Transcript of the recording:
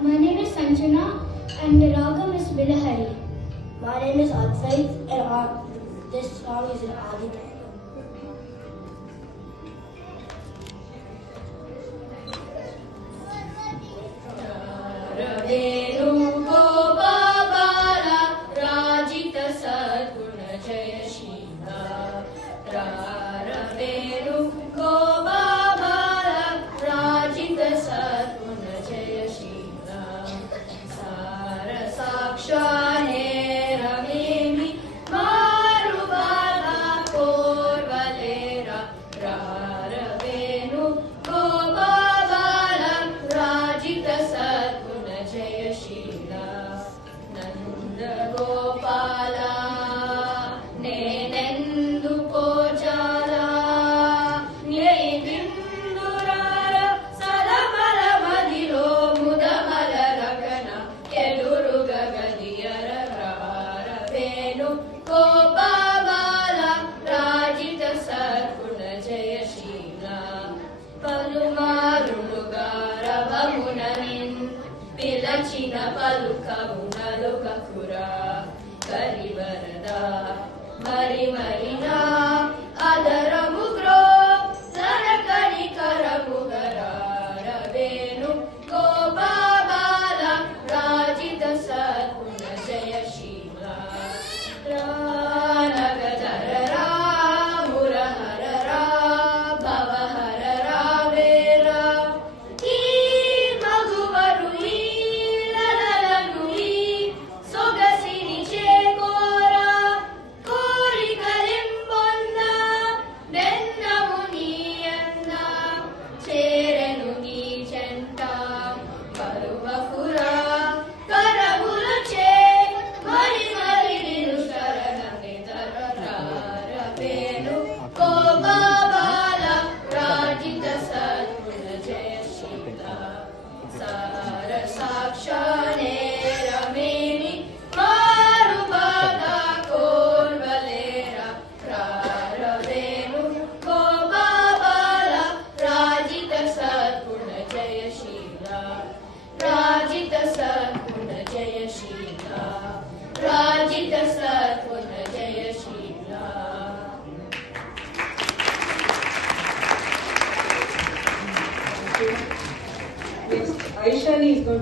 My name is Sanjana and the ragam is Bilahari. My name is Advait and this song is in Adi. పిలచిన పలుకవు నలుకకురా కరివరదా మరి మరినా అదరము grow నరకని కరము గరారవేణు Gopala రాజిత సద్గుణ జయశీల రానగధరరా మురహరరా భవహరరా వేరా Aishani is going